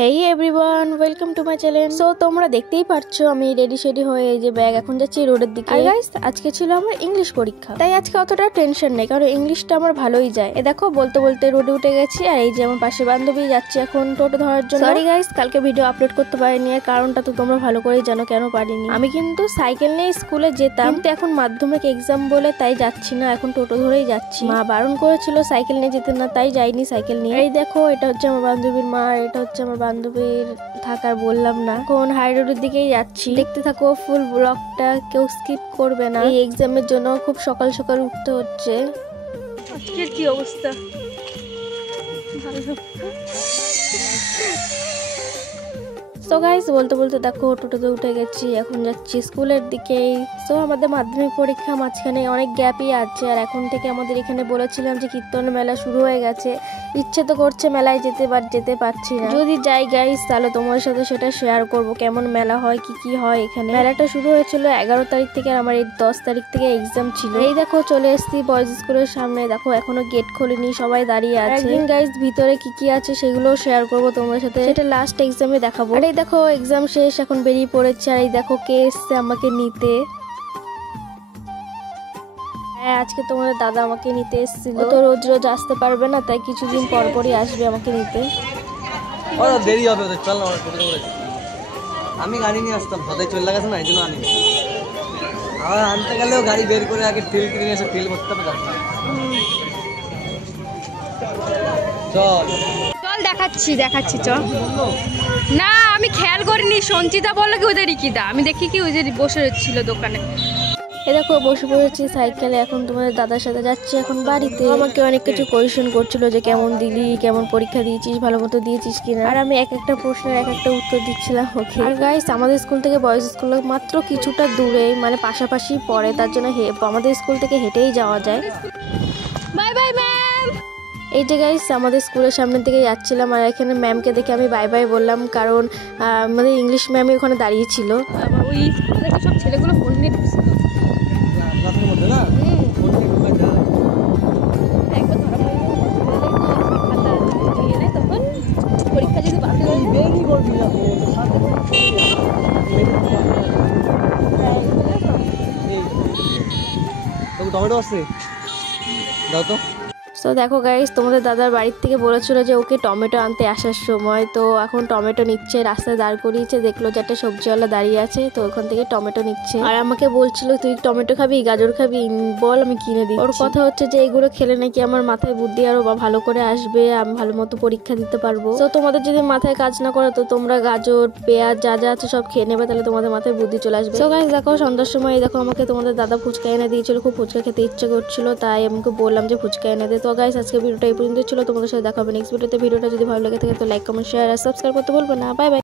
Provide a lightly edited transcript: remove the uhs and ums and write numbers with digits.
Hey everyone, welcome to my channel. So তোমরা দেখতেই পাচ্ছো আমি রেডি শেডি হয়ে এই যে ব্যাগ এখন যাচ্ছি রোডের দিকে। আর গাইস আজকে ছিল আমার ইংলিশ পরীক্ষা, তাই আজকে অতটা টেনশন নেই কারণ ইংলিশটা আমার ভালোই যায়। এ দেখো বলতে বলতে রোডে উঠে গেছি আর এই যে আমার পাশে বান্ধবী যাচ্ছে এখন টোটো ধরার জন্য। সরি গাইস, কালকে ভিডিও আপলোড করতে পারিনি, আর কারণটা তো তোমরা ভালো করেই জানো কেন পারিনি। আমি কিন্তু সাইকেল নিয়ে স্কুলে যেতাম, কিন্তু এখন মাধ্যমিক এক্সাম বলে তাই যাচ্ছি না, এখন টোটো ধরেই যাচ্ছি। মা বারণ করেছিল সাইকেল নিয়ে যেতে না, তাই যাইনি সাইকেল নিয়ে। এই দেখো এটা হচ্ছে আমার বান্ধবীর মা, এটা হচ্ছে আমার বান্ধবীর থাকার বললাম না। এখন হাই রোডের দিকেই যাচ্ছি, দেখতে থাকো ফুল ব্লগটা, কেউ স্কিপ করবে না। এই এক্সামের জন্য খুব সকাল সকাল উঠতে হচ্ছে। আজকের কি অবস্থা, তো গাইস বলতে বলতে দেখো টোটোতে উঠে গেছি, এখন যাচ্ছি স্কুলের দিকেই। তো আমাদের মাধ্যমিক পরীক্ষা মাঝখানে অনেক গ্যাপই আছে, আর এখন থেকে আমাদের এখানে বলেছিলাম যে কীর্তন মেলা শুরু হয়ে গেছে। ইচ্ছে তো করছে মেলায় যেতে পারছি না। যদি যাই গাইস তাহলে তোমার সাথে সেটা শেয়ার করব, কেমন মেলা হয়, কি কি হয় এখানে। মেলাটা শুরু হয়েছিল 11 তারিখ থেকে, আর আমার এই 10 তারিখ থেকে এক্সাম ছিল। এই দেখো চলে এসেছি বয়েজ স্কুলের সামনে, দেখো এখনো গেট খোলেনি, সবাই দাঁড়িয়ে আছে। একদিন গাইস ভিতরে কি কি আছে সেগুলো শেয়ার করব তোমার সাথে, সেটা লাস্ট এক্সামে দেখাবো। আর এই দেখো এক্সাম শেষ, এখন বেরিয়ে পড়েছে। আর এই দেখো কে এসছে আমাকে নিতে। হ্যাঁ, আজকে তোমাদের দাদা আমাকে নিতে এসেছিল। তো রোজ রোজ আসতে পারবে না, তাই কিছুদিন পর পরই আসবে আমাকে নিতে। দেরি হবে ওদের, চল না টোটো করে। আমি গাড়ি নিয়ে আসতাম, সদাই চলে গেছে না, এই জন্য আনি। আবার আনতে গেলেও গাড়ি বের করে আগে তেল কিনে এসে তেল করতে হবে। চল চল দেখাচ্ছি চল। না আমি খেয়াল করিনি, সঞ্চিতা বললো কি ওদের রিকিদা, আমি দেখি কি ওই যে বসে ছিল দোকানে। এ দেখো বসে পড়েছি সাইকেলে, এখন তোমাদের দাদার সাথে যাচ্ছি এখন বাড়িতে। আমাকে অনেক কিছু কোয়েশ্চেন করছিল যে কেমন দিলি, কেমন পরীক্ষা দিয়েছিস, ভালো মতো দিয়েছিস কিনা। আর আমি এক একটা প্রশ্নের এক একটা উত্তর দিচ্ছিলাম ওকে। আর গাইস আমাদের স্কুল থেকে বয়েজ স্কুল মাত্র কিছুটা দূরে, মানে পাশাপাশি পড়ে, তার জন্য আমাদের স্কুল থেকে হেঁটেই যাওয়া যায়। Bye bye ma'am. এই যে গাইস আমাদের স্কুলের সামনের দিকে যাচ্ছিলাম, আর এখানে ম্যামকে দেখে আমি বাই বাই বললাম, কারণ আমাদের ইংলিশ ম্যামই ওখানে দাঁড়িয়েছিল। ওই সব ছেলেগুলো ফোন নিয়ে ঢুকছিল ক্লাসের মধ্যে না, একবার ধরা পড়ে তখন পরীক্ষা যদি বাতিল হয় বেরি করবি না। টমেটো আছে, দাও তো। তো দেখো গাইস তোমাদের দাদার বাড়ির থেকে বলেছিল যে ওকে টমেটো আনতে আসার সময়, তো এখন টমেটো নিচ্ছে, রাস্তায় দাঁড় করিয়েছে, দেখলো যে একটা সবজিওয়ালা দাঁড়িয়ে আছে, তো ওখান থেকে টমেটো নিচ্ছে। আর আমাকে বলছিল তুই টমেটো খাবি, গাজর খাবি, বল আমি কিনে দিই। ওর কথা হচ্ছে যে এগুলো খেলে নাকি আমার মাথায় বুদ্ধি আরো ভালো করে আসবে, আমি ভালো মতো পরীক্ষা দিতে পারবো। তো তোমাদের যদি মাথায় কাজ না করে তো তোমরা গাজর পেঁয়াজ যা যা আছে সব খেয়ে নেবে, তাহলে তোমাদের মাথায় বুদ্ধি চলে আসবে। তো গাইস দেখো সন্ধ্যার সময় দেখো আমাকে তোমাদের দাদা ফুচকা এনে দিয়েছিল, খুব ফুচকা খেতে ইচ্ছে করছিল, তাই আমাকে বললাম যে ফুচকা এনে দে। তো গাইস আজকে ভিডিওটা এই পর্যন্ত ছিল, তোমাদের সাথে দেখা হবে নেক্সট ভিডিওতে। ভিডিওটা যদি ভালো লেগে থাকে তো লাইক কমেন্ট শেয়ার আর সাবস্ক্রাইব করতে ভুলবে না। Bye bye.